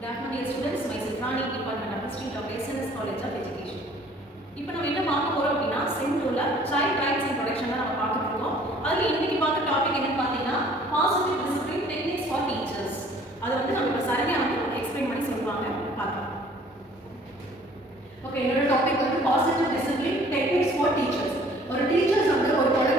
Good afternoon, dear students. Myself Rani, Department of History of SNS College of Education. இப்போ நம்ம என்ன பார்க்க போறோம் அப்படின்னா சென்ட்ரூல சைல்ட் ரைட்ஸ் இன்ட்ரோடக்ஷன் தான் நம்ம பார்த்துட்டு இருக்கோம். அதுல இன்னைக்கு பார்த்த டாபிக் என்னன்னு பார்த்தீங்கன்னா positive discipline techniques for teachers. அதை வந்து நம்ம இப்போ சரியா வந்து எக்ஸ்பிளைன் பண்ணி சொல்லுவாங்க பார்க்கலாம். ஓகே, என்னோட டாபிக் வந்து positive discipline techniques for teachers. ஒரு டீச்சர்ஸ் வந்து ஒரு குழந்தை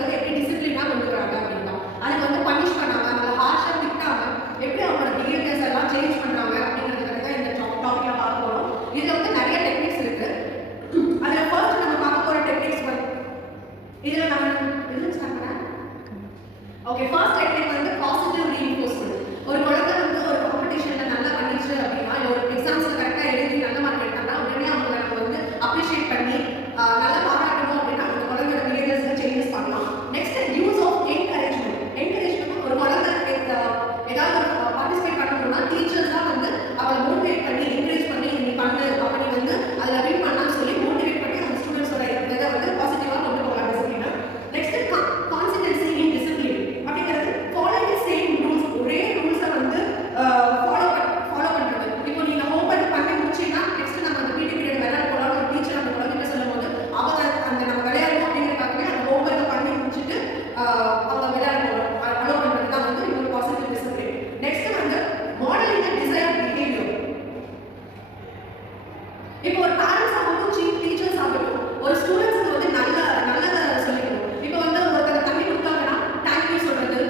வந்து எப்படி டிசிப்ளினா கொண்டு வராங்க அப்படின்னா அதுக்கு வந்து பனிஷ் பண்ணாம அவங்களை ஹார்ஷா திட்டாம எப்படி அவங்களோட பிஹேவியர்ஸ் எல்லாம் சேஞ்ச் பண்றாங்க அப்படிங்கிறது தான் இந்த டாபிக்ல பார்க்க போறோம். இதுல வந்து நிறைய டெக்னிக்ஸ் இருக்கு. அதுல ஃபர்ஸ்ட் நம்ம பார்க்க போற டெக்னிக்ஸ் வந்து இதுல நம்ம என்ன ஸ்டார்ட் பண்ணா ஓகே, ஃபர்ஸ்ட் டெக்னிக் வந்து பாசிட்டிவ் ரீஇன்ஃபோர்ஸ்மென்ட். ஒரு குழந்தை வந்து ஒரு காம்படிஷன்ல நல்லா பண்ணிச்சு அப்படின்னா இல்ல ஒரு எக்ஸாம்ஸ்ல கரெக்டா எழுதி நல்ல மார்க் எடுத்தாங்கன்னா உடனே அவங்களை நம்ம வந்து அப்ரிஷியேட் பண்ணி நல்லா பாராட்டணும் அப்படின்னா அந்த குழந்தையோட பிஹேவியர்ஸ்ல சேஞ்சஸ் பண்ணலாம். Next use of encouragement. ஒரு குழந்தை ஏதாவது பார்ட்டிசிபேட் பண்ணணும்னா டீச்சர்ஸ் தான் வந்து அவளை மோட்டிவேட் பண்ணி என்கரேஜ் பண்ணி நீ பண்ணு அப்ப நீ வந்து அதுல வின் பண்ணான்னு சொல்லி மோட்டிவேட் பண்ணி அந்த ஸ்டூடெண்ட்ஸோட இதை வந்து பாசிட்டிவா கொண்டு போகலாம் டிசிப்ளினா. நெக்ஸ்ட் கான்சிஸ்டன்சி இன் டிசிப்ளின் அப்படிங்கிறது ஃபாலோ தி சேம் ரூல்ஸ். ஒரே ரூல்ஸை வந்து ஃபாலோ பண்றது. இப்போ நீங்க ஹோம்வொர்க் பண்ணி முடிச்சீங்கன்னா நெக்ஸ்ட் நம்ம அந்த பிடி பீரியட் விளையாட போலாம் ஒரு டீச்சர் அந்த குழந்தைகிட்ட சொல்லும் போது அவங்க அந்த நம்ம விளையாடணும் அப்படிங்கிறதுக்காகவே அந்த ஹோம்வொர்க்கை பண்ணி முடிச்சுட்டு அவங்க விளையாட போகணும் அலோ பண்றது தான் வந்து இன்னொரு பாசிட்டிவ் டிசிப்ளின். நெக்ஸ்ட் வந்து மாடலிங் தி டிசைர்ட் பிஹேவியர். இப்போ ஒரு பேரண்ட்ஸ் ஆகட்டும் சீஃப் டீச்சர்ஸ் ஆகட்டும் ஒரு ஸ்டூடெண்ட்ஸ்க்கு வந்து நல்லதை சொல்லிக்கணும். இப்போ வந்து ஒருத்தர் தண்ணி கொடுத்தாங்கன்னா தேங்க்யூ சொல்றது,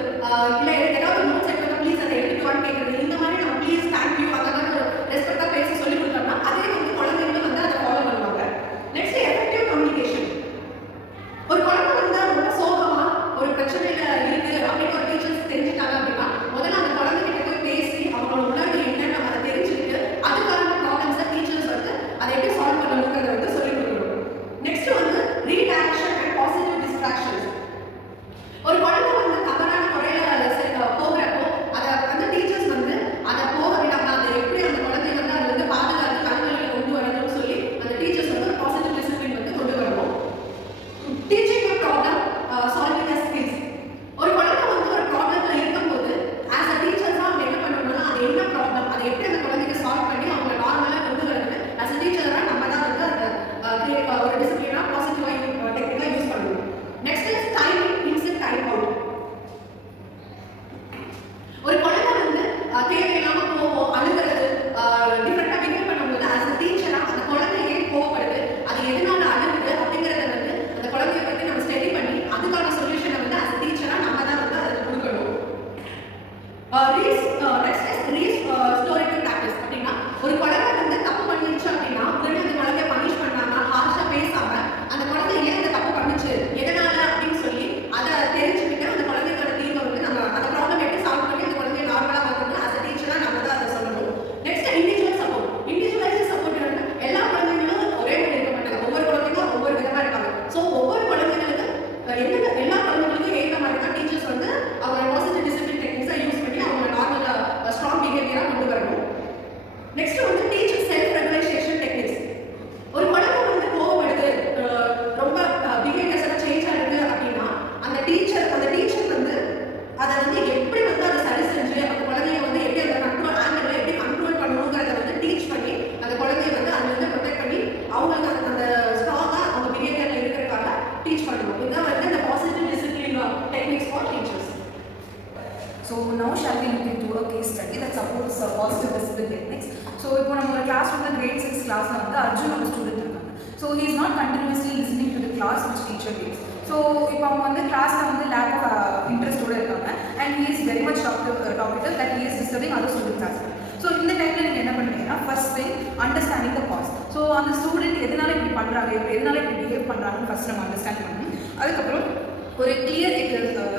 இல்ல ஏதாவது நோட்ஸ் எடுத்து ப்ளீஸ் அதை எடுத்துட்டு வான்னு கேட்கறது, இந்த மாதிரி நம்ம ப்ளீஸ் தேங்க்யூ அந்த மாதிரி ஒரு ரெஸ்பெக்டா பேச சொல்லி கொடுத்தோம்னா அதே வந்து குழந்தைங்களும் வந்து அதை ஃபாலோ பண்ணுவாங்க. Next effective communication. ஒரு குழந்தை வந்து ரொம்ப சோகமா ஒரு பிரச்சனையில இருக்கு அப்படின்னு ஒரு டீச்சர்ஸ் தெரிஞ்சுட்டாங்க அப்படின்னா முதல்ல அந்த குழந்தைகிட்ட போய் பேசி அவங்களோட உணர்வு என்னன்னு அதை தெரிஞ்சுக்கிட்டு அதுக்கான ப்ராப்ளம்ஸை டீச்சர்ஸ் வந்து அதை எப்படி சால்வ் பண்ணணுங்கிறத வந்து சொல்லிக் கொடுக்கணும். நெக்ஸ்ட் வந்து ரீடைரக்ஷன் அண்ட் பாசிட்டிவ் டிஸ்ட்ராக்ஷன்ஸ். ஒரு குழந்தை வந்து தவறான முறையில போகிறப்போ அதை வந்து டீச்சர்ஸ் வந்து அதை போக விடாம அதை எப்படி அந்த குழந்தை வந்து அதை வந்து பாதுகாத்து கல்வியை கொண்டு வரணும்னு சொல்லி அந்த டீச்சர்ஸ் வந்து ஒரு பாசிட்டிவ் டிசிப்ளின் வந்து கொண்டு வரணும். Teaching a problem solving a skills. ஒரு குழந்தை வந்து ஒரு ப்ராப்ளம்ல இருக்கும்போது as a teachers அவங்க என்ன பண்ணணும்னா அது என்ன ப்ராப்ளம் அதை எப்படி அந்த குழந்தைக்கு சால்வ் பண்ணி அவங்க நார்மலா கொண்டு வரது as a teacher நம்ம தான் வந்து அந்த ஒரு டிசிப்ளினா பாசிட்டிவா டெக்னிக்கா யூஸ் பண்ணணும். நெக்ஸ்ட் இஸ் டைம் இன்ஸ்ட் டைம் அவுட். ஒரு குழந்தை வந்து தேவையில்லாம கோவம் அழுகிறது டிஃபரெண்டா பிஹேவ் பண்ணும்போது as a டீச்சரா அந்த குழந்தை ஏன் கோவப்படுது அது எதனால அழுகுது அப்படிங்கறத வந்து அந்த குழந்தைய பத்தி நம்ம ஸ்டடி பண்ணி அதுக்கான சொல்யூஷனை வந்து as a டீச்சரா நம்ம தான் வந்து அதுக்கு கொடுக்கணும். Next is restorative practice. அப்படின்னா ஒரு குழந்தை வந்து தப்பு பண்ணிருச்சு அப்படின்னா உடனே அந்த குழந்தைய பனிஷ் பண்ணாம ஹார்ஷா பேசாம அந்த குழந்தை ஏன் அந்த தப்பு பண்ணுச்சு எதனால அப்படின்னு சொல்லி அதை தெரிஞ்சுக்கிட்டு அந்த குழந்தையோட தீர்வை வந்து நம்ம அந்த ப்ராப்ளம் எப்படி சால்வ் பண்ணி அந்த குழந்தைய நார்மலா பார்க்கணும் as a டீச்சரா நம்ம தான் அதை சொல்லணும். Next individual support. Individualised support வந்து எல்லா குழந்தைங்களும் ஒரே மாதிரி இருக்க மாட்டாங்க. ஒவ்வொரு குழந்தைங்களும் ஒவ்வொரு விதமா இருக்காங்க. ஸோ ஒவ்வொரு குழந்தைங்களுக்கு எல்லா குழந்தைங்களுக்கும் ஏற்ற மாதிரி தான் டீச்சர்ஸ் வந்து அவங்க பாசிட்டிவ் டிசிப்ளின் டெக்னிக்ஸை யூஸ் பண்ணி அவங்க நார்மலா ஸ்ட்ராங் பிஹேவியரா கொண்டு வரணும். நெக்ஸ்ட் வந்து டீச் செல்ஃப் ரெகுலேஷன் டெக்னிக்ஸ். ஒரு குழந்தை வந்து கோவப்படுது ரொம்ப பிஹேவியர்ஸ் எல்லாம் சேஞ்ச் ஆயிருக்கு அப்படின்னா அந்த டீச்சர் வந்து அதை வந்து எப்படி வந்து அதை சரி செஞ்சு அந்த குழந்தைய வந்து எப்படி அந்த கண்ட்ரோல் ஆங்கிள் எப்படி கண்ட்ரோல் பண்ணணுங்கிறத வந்து டீச் பண்ணி அந்த குழந்தைய வந்து அதுல இருந்து ப்ரொடெக்ட் பண்ணி அவங்களுக்கு அந்த ஸ்ட்ராங்கா அவங்க பிஹேவியர்ல இருக்கிறதுக்காக டீச் பண்ணணும். இதுதான் வந்து இந்த positive discipline techniques for teachers. So now shall we look into a case study that supports positive discipline techniques. So இப்போ நம்ம ஒரு கிளாஸ் வந்து grade 6 கிளாஸ்ல வந்து அர்ஜுன் ஒரு ஸ்டூடெண்ட் இருக்காங்க. So he is not continuously listening to the class which teacher gives. So இப்போ அவங்க வந்து கிளாஸ்ல வந்து lack of interest ஓட இருக்காங்க and he is very much talkative that he is disturbing other students as well. So இந்த டைம்ல நீங்க என்ன பண்ணுவீங்கன்னா first thing understanding the cause. So அந்த ஸ்டூடெண்ட் எதனால இப்படி பண்றாங்க எதனால இப்படி பிஹேவ் பண்றாங்கன்னு ஃபர்ஸ்ட் நம்ம அண்டர்ஸ்டாண்ட் பண்ணணும். அதுக்கப்புறம் ஒரு கிளியர்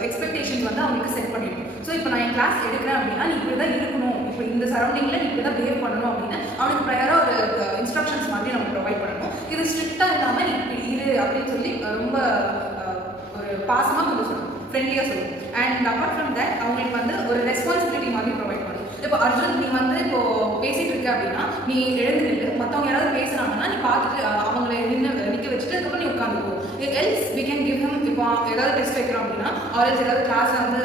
எக்ஸ்பெக்டேஷன்ஸ் வந்து அவங்களுக்கு செட் பண்ணிடணும். ஸோ இப்போ நான் என் கிளாஸ் எடுக்கிறேன் அப்படின்னா நீ இப்படி தான் இருக்கணும், இப்போ இந்த சரௌண்டிங்கில் நீ இப்படி தான் பிஹேவ் பண்ணணும் அப்படின்னு அவனுக்கு ப்ரையராக ஒரு இன்ஸ்ட்ரக்ஷன்ஸ் மாதிரி நம்ம ப்ரொவைட் பண்ணணும். இது ஸ்ட்ரிக்டாக இல்லாமல் நீ இப்படி இரு அப்படின்னு சொல்லி ரொம்ப ஒரு பாசமாக கொஞ்சம் சொல்லணும், ஃப்ரெண்ட்லியாக சொல்லணும். அண்ட் அப்பார்ட் ஃப்ரம் தட் அவங்களுக்கு வந்து ஒரு ரெஸ்பான்சிபிலிட்டி மாதிரி ப்ரொவைட் பண்ணணும். இப்போ அர்ஜுன் நீ வந்து இப்போ பேசிட்டு இருக்க அப்படின்னா நீ எழுந்து நின்று மற்றவங்க யாராவது பேசுனாங்கன்னா நீ பார்த்துட்டு அவங்களை நிற்க வச்சுட்டு அதுக்கப்புறம் நீ உட்காந்துக்கோ. Else we can give him. இப்போ ஏதாவது டெஸ்ட் வைக்கிறோம் அப்படின்னா ஆல்ரெடி ஏதாவது கிளாஸ் வந்து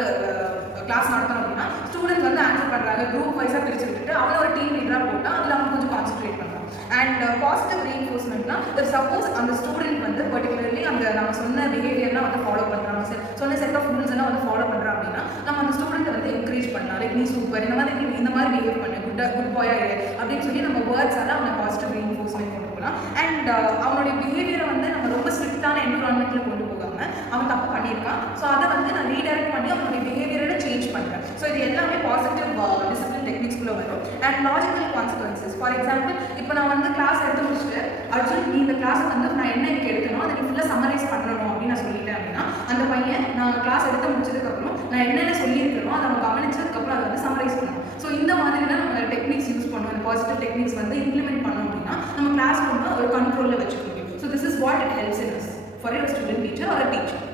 கிளாஸ் நடத்தணும் அப்படின்னா ஸ்டூடெண்ட்ஸ் வந்து ஆன்சர் பண்ணுறாங்க குரூப் வைஸாக பிரிச்சு சப்ஜெக்ட்ஸ் விட்டுட்டு அவனை ஒரு டீம் லீடராக போட்டால் அதில் அவன் கொஞ்சம் கான்சென்ட்ரேட் பண்ணலாம். அண்ட் பாசிட்டிவ் ரீஎன்ஃபோர்ஸ்மெண்ட்னா சப்போஸ் அந்த ஸ்டூடெண்ட் வந்து பர்டிகுலர்லி அந்த நம்ம சொன்ன பிஹேவியர்லாம் வந்து ஃபாலோ பண்ணுறாங்க, சொன்ன செட் ஆஃப் ரூல்ஸ் எல்லாம் வந்து ஃபாலோ பண்ணுறான் அப்படின்னா நம்ம அந்த ஸ்டூடெண்ட்டை வந்து என்கரேஜ் பண்ணலாம். லைக் நீ சூப்பர், இந்த மாதிரி பிஹேவ் பண்ணு, குட் பாயா இரு அப்படின்னு சொல்லி நம்ம வேர்ட்ஸால அவனை பாசிட்டிவ் ரீஎன்ஃபோர்ஸ்மெண்ட் கொண்டு போகலாம். அண்ட் அவனுடைய பிஹேவியரை வந்து நம்ம ரொம்ப ஸ்ட்ரிக்டான என்விரான்மெண்ட்டில் கொண்டு போகாமல் அவன் தப்பு பண்ணியிருக்கான், ஸோ அதை வந்து நான் ரீடைரக்ட் பண்ணி அவனுடைய பிஹேவியரை சேஞ்ச் பண்ணுறேன். ஸோ இது எல்லாமே பாசிட்டிவ் டிசிப்ளின் டெக்னிக்ஸ்குள்ளே வரும். And logical consequences. For example, இப்போ நான் வந்து கிளாஸ் எடுத்து முடிச்சுட்டு அர்ஜுன் நீ இந்த கிளாஸை வந்து நான் என்ன எனக்கு எடுக்கணும் அதை நீ ஃபுல்லாக சம்மரைஸ் பண்ணணும் அப்படின்னு நான் சொல்லிட்டேன் அப்படின்னா அந்த பையன் நான் கிளாஸ் எடுத்து முடிச்சதுக்கப்புறம் நான் என்னென்ன சொல்லியிருக்கணும் அதை அவன் கவனிச்சதுக்கப்புறம் அதை வந்து சம்மரைஸ் பண்ணணும். ஸோ இந்த மாதிரி தான் நம்ம டெக்னிக்ஸ் யூஸ் பண்ணணும். இந்த பாசிட்டிவ் டெக்னிக்ஸ் வந்து இம்ப்ளிமெண்ட் பண்ணோம் அப்படின்னா நம்ம கிளாஸ் ரூமை ஒரு கண்ட்ரோலில் வச்சுக்க முடியும். So this is what it helps in as for your student, teacher or a teacher.